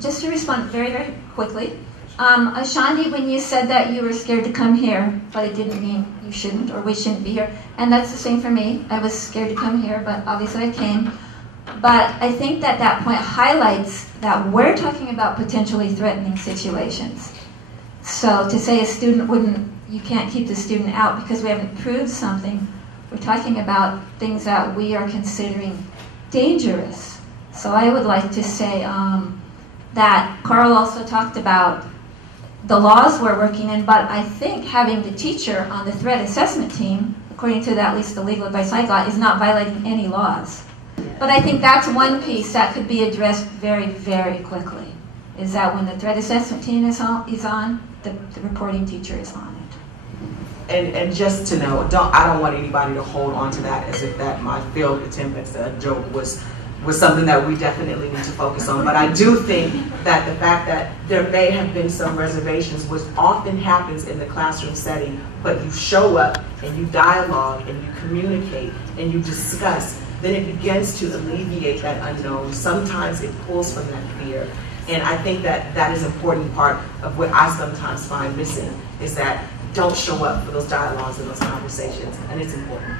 just to respond very, very quickly. Ashandi, when you said that you were scared to come here, but it didn't mean you shouldn't or we shouldn't be here. And that's the same for me. I was scared to come here, but obviously I came. But I think that that point highlights that we're talking about potentially threatening situations. So to say a student you can't keep the student out because we haven't proved something, we're talking about things that we are considering dangerous. So I would like to say that Carl also talked about the laws we're working in, but I think having the teacher on the threat assessment team, according to at least the legal advice I got, is not violating any laws. But I think that's one piece that could be addressed very, very quickly, is that when the threat assessment team is on, the reporting teacher is on it. And just to know, I don't want anybody to hold on to that as if that my failed attempt at a joke was something that we definitely need to focus on. But I do think that the fact that there may have been some reservations, which often happens in the classroom setting, but you show up and you dialogue and you communicate and you discuss, then it begins to alleviate that unknown. Sometimes it pulls from that fear. And I think that that is an important part of what I sometimes find missing, is that don't show up for those dialogues and those conversations, and it's important.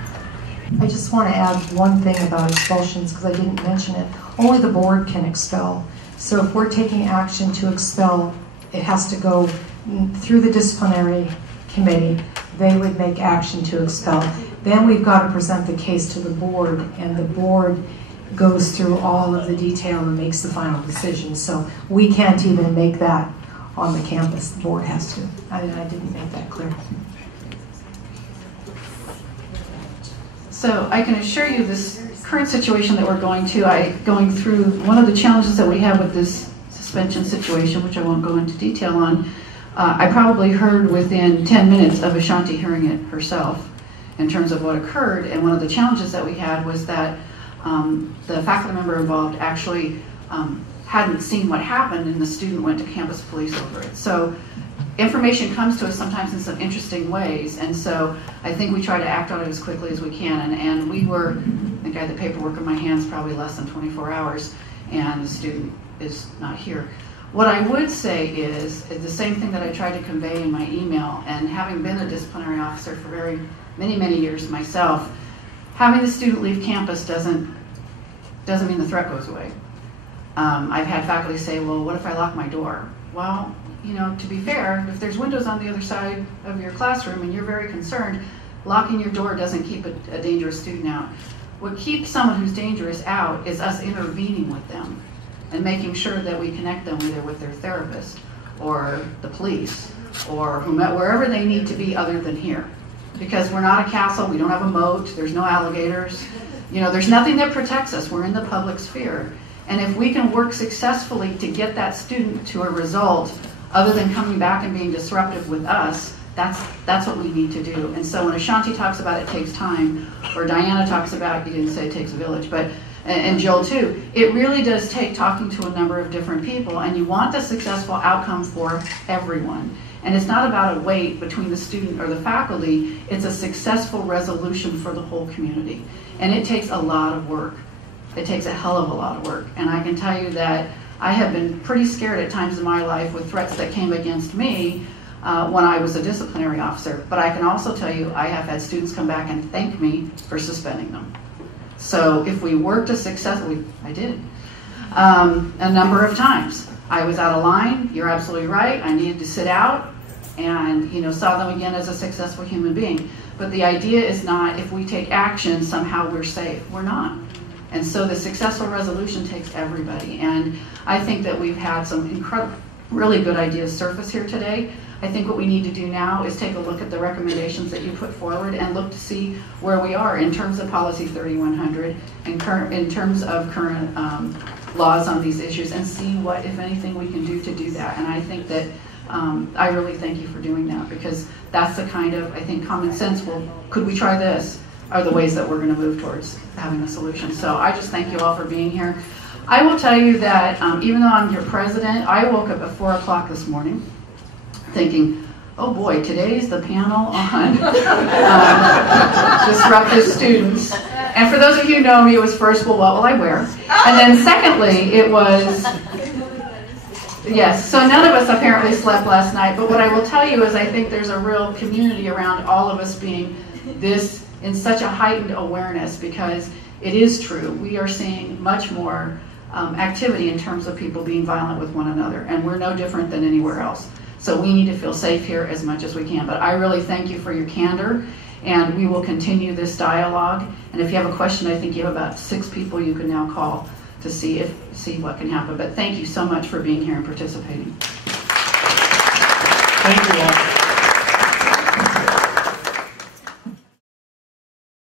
I just want to add one thing about expulsions, because I didn't mention it. Only the board can expel. So if we're taking action to expel, it has to go through the disciplinary committee. They would make action to expel. Then we've got to present the case to the board, and the board goes through all of the detail and makes the final decision. So we can't even make that on the campus. The board has to. I didn't make that clear. So I can assure you this current situation that we're going through, one of the challenges that we have with this suspension situation, which I won't go into detail on, I probably heard within 10 minutes of Ashanti hearing it herself in terms of what occurred. And one of the challenges that we had was that the faculty member involved actually hadn't seen what happened, and the student went to campus police over it. So information comes to us sometimes in some interesting ways, and so I think we try to act on it as quickly as we can. And we were, I think I had the paperwork in my hands probably less than 24 hours, and the student is not here. What I would say is the same thing that I tried to convey in my email, and having been a disciplinary officer for very many years myself, having the student leave campus doesn't mean the threat goes away. I've had faculty say, well, what if I lock my door? Well, you know, to be fair, if there's windows on the other side of your classroom and you're very concerned, locking your door doesn't keep a dangerous student out. What keeps someone who's dangerous out is us intervening with them and making sure that we connect them either with their therapist or the police or wherever they need to be other than here. Because we're not a castle, we don't have a moat, there's no alligators. You know, there's nothing that protects us. We're in the public sphere. And if we can work successfully to get that student to a result other than coming back and being disruptive with us, that's what we need to do. And so when Ashanti talks about it takes time, or Diana talks about, you didn't say it takes a village, but and Jill too, it really does take talking to a number of different people, and you want the successful outcome for everyone. And it's not about a wait between the student or the faculty, it's a successful resolution for the whole community. And it takes a lot of work. It takes a hell of a lot of work. And I can tell you that I have been pretty scared at times in my life with threats that came against me when I was a disciplinary officer. But I can also tell you I have had students come back and thank me for suspending them. So if we work to successfully, I did, a number of times. I was out of line, you're absolutely right, I needed to sit out and saw them again as a successful human being. But the idea is not if we take action, somehow we're safe. We're not. And so the successful resolution takes everybody. And I think that we've had some incredible, really good ideas surface here today. I think what we need to do now is take a look at the recommendations that you put forward and look to see where we are in terms of Policy 3100 and in terms of current laws on these issues, and see what, if anything, we can do to do that. And I think that I really thank you for doing that, because that's the kind of, I think, common sense, well, could we try this, are the ways that we're going to move towards having a solution. So I just thank you all for being here. I will tell you that even though I'm your president, I woke up at 4 o'clock this morning thinking, oh boy, today's the panel on disruptive students. And for those of you who know me, it was first, well, what will I wear? And then secondly, it was, Yes, so none of us apparently slept last night, but what I will tell you is I think there's a real community around all of us being this in such a heightened awareness, because it is true. We are seeing much more activity in terms of people being violent with one another, and we're no different than anywhere else. So we need to feel safe here as much as we can. But I really thank you for your candor, and we will continue this dialogue. And if you have a question, I think you have about 6 people you can now call to see what can happen. But thank you so much for being here and participating. Thank you all.